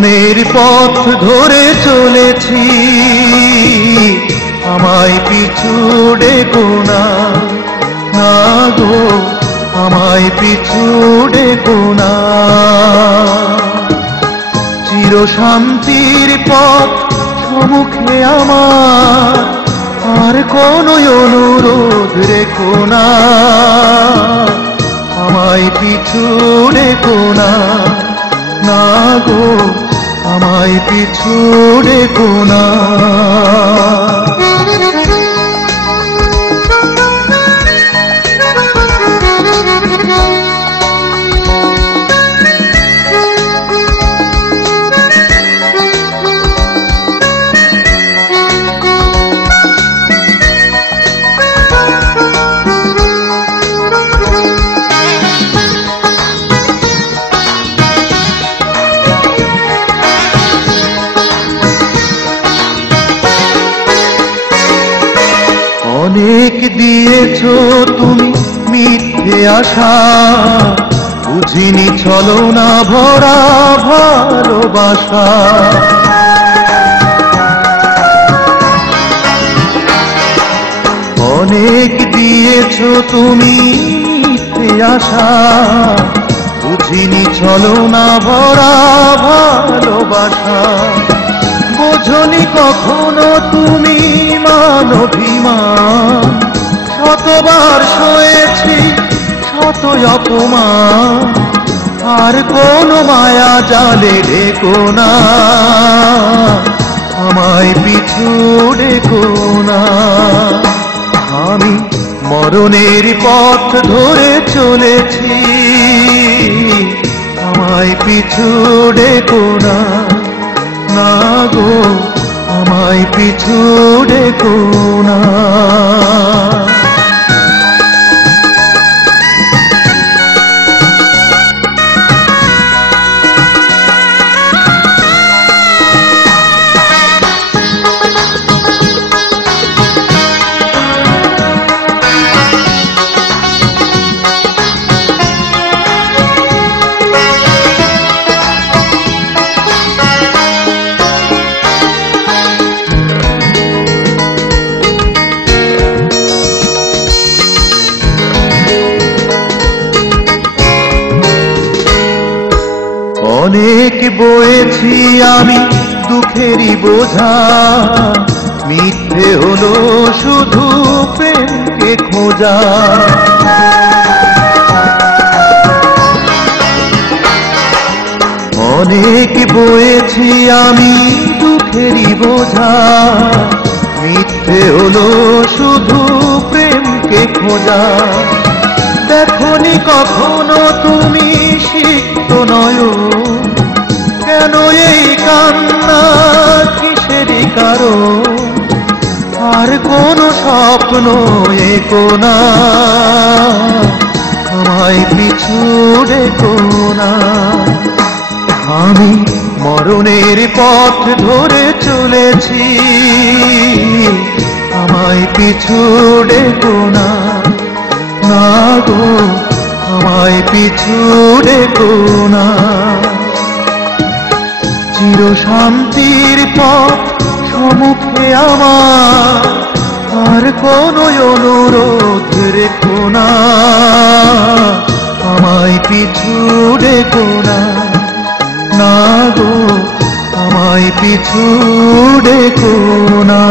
মরণের পথ ধরে চলেছি, আমায় পিছু ডেকো না, না গো আমায় পিছু ডেকো না। চির শান্তির পথ সম্মুখে আমার, আর কোনো অনুরোধ রেখো না, আমায় পিছু ডেকো না, না গো আমায় পিছু ডেকো না। অনেক দিয়েছো তুমি মিথ্যে আশা, বুঝিনি ছলনা ভরা ভালোবাসা। অনেক দিয়েছো তুমি মিথ্যে আশা, বুঝিনি ছলনা ভরা ভালোবাসা। বোঝনি কখনো তুমি মান অভিমান, শতবার সয়েছি শত অপমান, আর কোন মায়া জালে ডেকো না, আমায় পিছু ডেকো না। আমি মরণের পথ ধরে চলেছি, আমায় পিছু ডেকো না, না গো আমায় পিছু ডেকো না। অনেক বয়েছি আমি দুঃখেরই বোঝা, মিথ্যে হলো শুধু প্রেমকে খোঁজা। অনেক বয়েছি আমি দুঃখেরই বোঝা, মিথ্যে হলো শুধু প্রেমকে খোঁজা। দেখনি কখনো তুমি সিক্ত নয়ন, কেন এই কান্না কিসেরই কারণ, আর কোন স্বপ্ন একো না, আমায় পিছু ডেকো না। আমি মরণের পথ ধরে চলেছি, আমায় পিছু ডেকো না, না গো আমায় পিছু ডেকো না। চির শান্তির পথ সম্মুখে আমার, আর কোনো অনুরোধ রেখো না, আমায় পিছু ডেকো না, না গো আমায় পিছু ডেকো না।